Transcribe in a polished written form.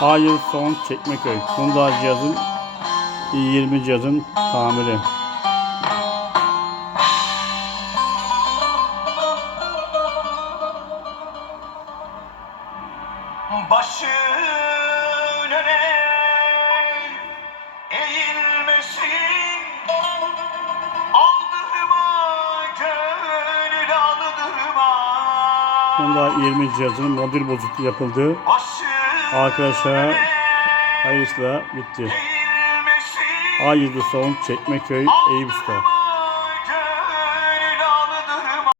Hayır son Çekmeköy. Bunda cihazın 20 cihazın tamiri. Başın öne eğilmesin, aldırma gönül aldırma. Bunda 20 cihazın modül bozukluğu yapıldı. Arkadaşlar hayırlısı bitti. Eğilmesin, A7 son Çekmeköy Eyüp Usta.